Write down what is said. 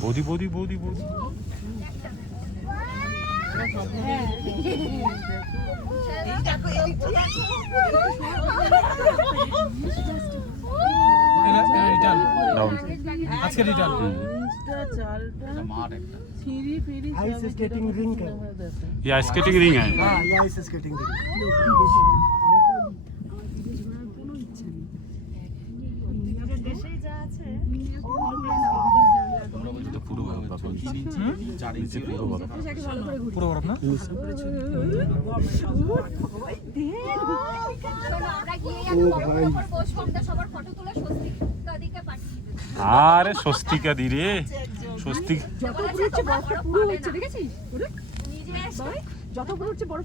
বৌদি বৌদি বৌদি বৌদি আজকে রিটার্ন आइस स्केटिंग रिंग है। ये स्केटिंग रिंग है। हाँ ये आइस स्केटिंग रिंग। তো পুরো পুরো বরফ না আরে স্বস্তিকা দি রে স্বস্তিক যত পুরো হচ্ছে বরফটা পুরো হচ্ছে দেখেছিস যত পুরো হচ্ছে বরফ